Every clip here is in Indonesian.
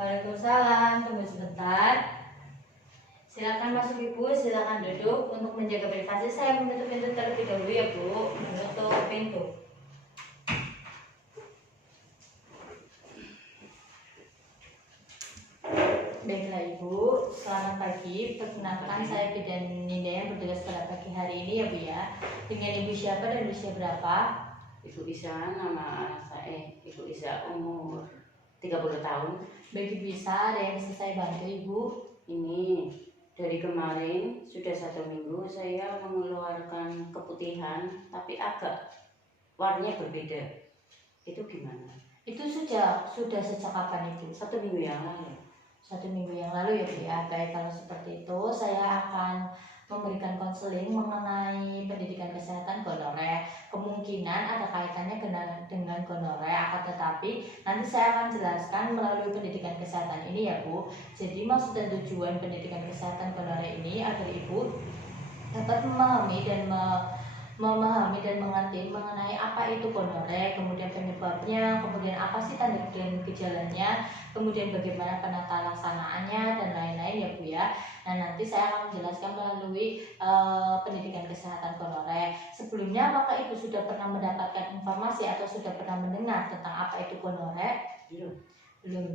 Waalaikumsalam, tunggu sebentar. Silakan masuk Ibu, silakan duduk. Untuk menjaga privasi saya menutup pintu terlebih dahulu ya Bu. Menutup pintu. Baiklah Ibu, selamat pagi. Perkenalkan saya Bidan Ninda yang bertugas pada pagi hari ini ya Bu ya. Dengan Ibu siapa dan usia berapa? Ibu Isa, nama saya Ibu Isa, umur 30 tahun. Baik Ibu Isa, ada yang bisa saya bantu Ibu? Ini dari kemarin sudah 1 minggu saya mengeluarkan keputihan, tapi agak warnanya berbeda. Itu gimana? Itu sudah sejak kapan Ibu? 1 minggu yang lalu. 1 minggu yang lalu ya Bu ya. Baik, kalau seperti itu saya akan memberikan konseling mengenai pendidikan kesehatan gonore. Kemungkinan ada kaitannya dengan gonore, akan tetapi nanti saya akan jelaskan melalui pendidikan kesehatan ini ya Bu. Jadi maksud dan tujuan pendidikan kesehatan gonore ini agar Ibu dapat memahami dan mengerti mengenai apa itu gonore, kemudian penyebabnya, kemudian apa sih tanda dan gejalanya, kemudian bagaimana penata laksanaannya dan lain-lain ya Bu ya. Nah, nanti saya akan menjelaskan melalui pendidikan kesehatan gonore. Sebelumnya apakah Ibu sudah pernah mendapatkan informasi atau sudah pernah mendengar tentang apa itu gonore? Belum.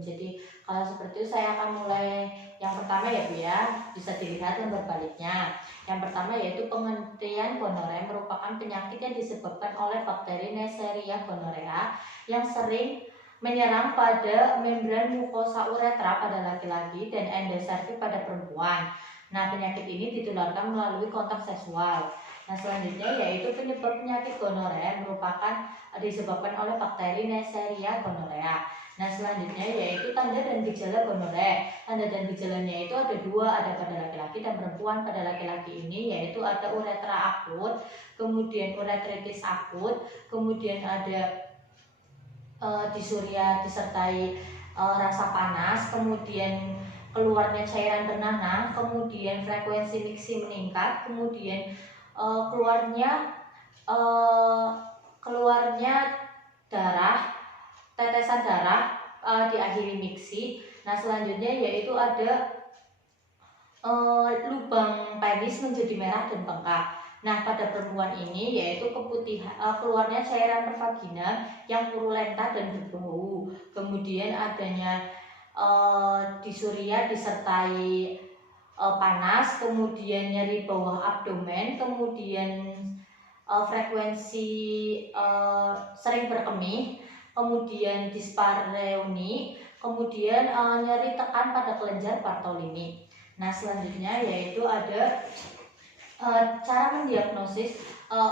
Jadi kalau seperti itu saya akan mulai yang pertama ya Bu ya. Bisa dilihat lembar baliknya. Yang pertama yaitu pengertian gonore merupakan penyakit yang disebabkan oleh bakteri Neisseria gonorrhea yang sering menyerang pada membran mukosa uretra pada laki-laki dan endoservix pada perempuan. Nah, penyakit ini ditularkan melalui kontak seksual. Nah, selanjutnya yaitu penyebab penyakit gonore merupakan disebabkan oleh bakteri Neisseria gonorrhea. Nah, selanjutnya yaitu tanda dan gejala gonore. Tanda dan gejalanya itu ada 2, ada pada laki-laki dan perempuan. Pada laki-laki ini yaitu ada uretra akut, kemudian uretritis akut, kemudian ada disuria disertai rasa panas, kemudian keluarnya cairan bernanah, kemudian frekuensi miksi meningkat, kemudian keluarnya darah, tetesan darah diakhiri miksi. Nah, selanjutnya yaitu ada lubang penis menjadi merah dan bengkak. Nah, pada perempuan ini yaitu keputihan, keluarnya cairan pervagina yang purulenta dan berbau. Kemudian adanya disuria disertai panas, kemudian nyeri bawah abdomen, kemudian frekuensi sering berkemih, kemudian dispareuni, kemudian nyeri tekan pada kelenjar Bartolini. Nah, selanjutnya yaitu ada cara mendiagnosis.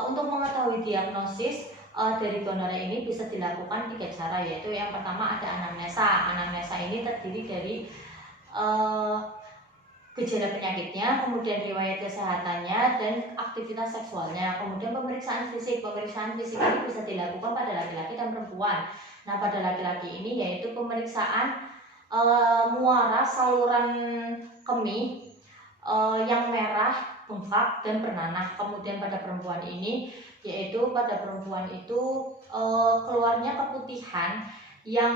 Untuk mengetahui diagnosis dari gonore ini bisa dilakukan 3 cara, yaitu yang pertama ada anamnesa. Anamnesa ini terdiri dari gejala penyakitnya, kemudian riwayat kesehatannya dan aktivitas seksualnya, kemudian pemeriksaan fisik. Pemeriksaan fisik ini bisa dilakukan pada laki-laki dan perempuan. Nah, pada laki-laki ini yaitu pemeriksaan muara saluran kemih yang merah, bengkak dan bernanah. Kemudian pada perempuan ini yaitu pada perempuan itu keluarnya keputihan yang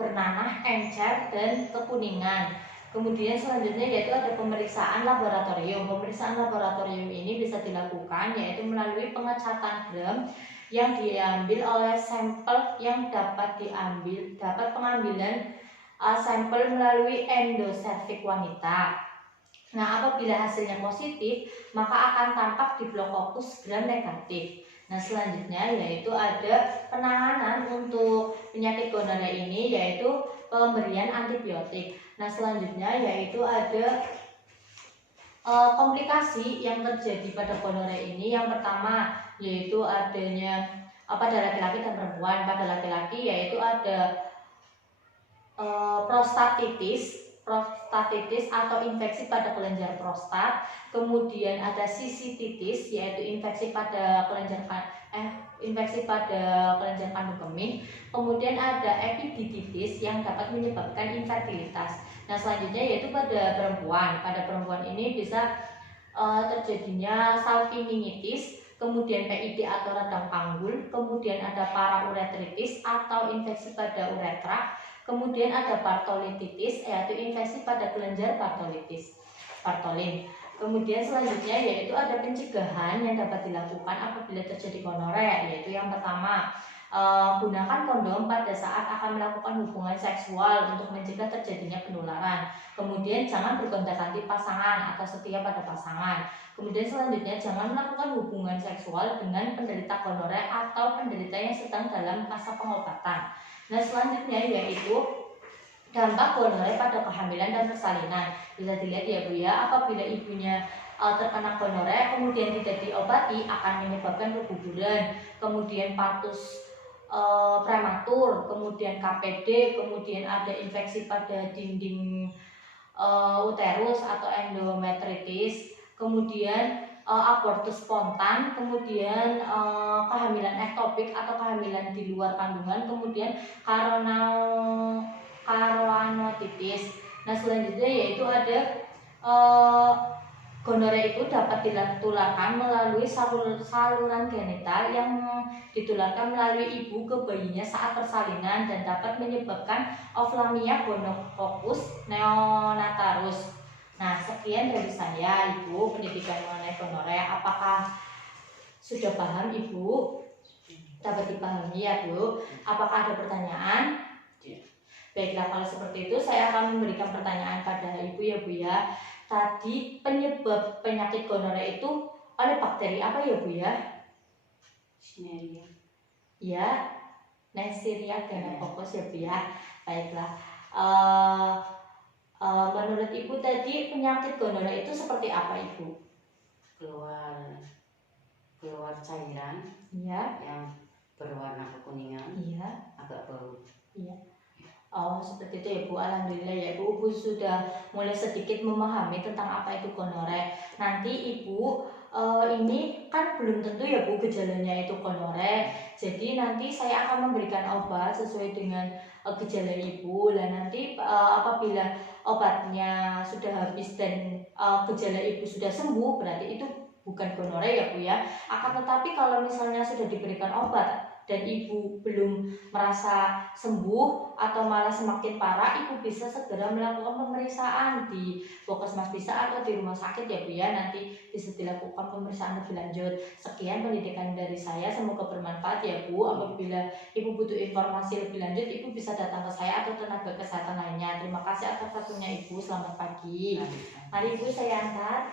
bernanah, encer dan kekuningan. Kemudian selanjutnya yaitu ada pemeriksaan laboratorium. Pemeriksaan laboratorium ini bisa dilakukan yaitu melalui pengecatan gram yang diambil oleh sampel yang dapat pengambilan sampel melalui endoservix wanita. Nah, apabila hasilnya positif, maka akan tampak diplococcus gram negatif. Nah, selanjutnya yaitu ada penanganan untuk penyakit gonore ini yaitu pemberian antibiotik. Nah, selanjutnya yaitu ada komplikasi yang terjadi pada gonore ini. Yang pertama yaitu adanya pada laki-laki dan perempuan. Pada laki-laki yaitu ada prostatitis atau infeksi pada kelenjar prostat, kemudian ada sisititis yaitu infeksi pada kelenjar kandung kemih, kemudian ada epididitis yang dapat menyebabkan infertilitas. Nah, selanjutnya yaitu pada perempuan. Pada perempuan ini bisa terjadinya salpingitis, kemudian PID atau radang panggul, kemudian ada parauretritis atau infeksi pada uretra, kemudian ada partolititis yaitu infeksi pada kelenjar Bartholin. Kemudian selanjutnya yaitu ada pencegahan yang dapat dilakukan apabila terjadi gonore, yaitu yang pertama gunakan kondom pada saat akan melakukan hubungan seksual untuk mencegah terjadinya penularan. Kemudian jangan bergonta-ganti pasangan atau setia pada pasangan. Kemudian selanjutnya jangan melakukan hubungan seksual dengan penderita gonore atau penderita yang sedang dalam masa pengobatan. Nah selanjutnya yaitu dampak gonore pada kehamilan dan persalinan. Bisa dilihat ya Bu ya, apabila ibunya terkena gonore kemudian tidak diobati akan menyebabkan keguguran, kemudian partus prematur, kemudian KPD, kemudian ada infeksi pada dinding uterus atau endometritis, kemudian abortus spontan, kemudian kehamilan ektopik atau kehamilan di luar kandungan, kemudian karoanotitis. Nah selanjutnya yaitu ada gonore itu dapat ditularkan melalui saluran genital yang ditularkan melalui ibu ke bayinya saat persalinan dan dapat menyebabkan oflamia gonococcus neonatalus. Nah sekian dari saya Ibu pendidikan mengenai gonore. Apakah sudah paham Ibu? Dapat dipahami ya Bu? Apakah ada pertanyaan? Baiklah kalau seperti itu saya akan memberikan pertanyaan pada Ibu ya Bu ya. Tadi penyebab penyakit gonore itu oleh bakteri apa ya Bu ya? Neisseria. Ya, Neisseria gonococcus ya Bu ya. Baiklah. Menurut Ibu tadi penyakit gonore itu seperti apa Ibu? Keluar cairan Iya. yang berwarna kekuningan. Iya. Agak bau. Iya. Oh seperti itu ya Bu. Alhamdulillah ya Bu, Ibu sudah mulai sedikit memahami tentang apa itu gonore. Nanti Ibu ini kan belum tentu ya Bu gejalanya itu gonore. Jadi nanti saya akan memberikan obat sesuai dengan gejala Ibu. Dan nanti apabila obatnya sudah habis dan gejala Ibu sudah sembuh, berarti itu bukan gonore ya Bu ya. Akan tetapi kalau misalnya sudah diberikan obat dan Ibu belum merasa sembuh atau malah semakin parah, Ibu bisa segera melakukan pemeriksaan di Puskesmas bisa atau di rumah sakit ya Bu ya. Nanti bisa dilakukan pemeriksaan lebih lanjut. Sekian pendidikan dari saya, semoga bermanfaat ya Bu. Apabila Ibu butuh informasi lebih lanjut, Ibu bisa datang ke saya atau tenaga kesehatan lainnya. Terima kasih atas waktunya Ibu. Selamat pagi. Mari Ibu saya angkat.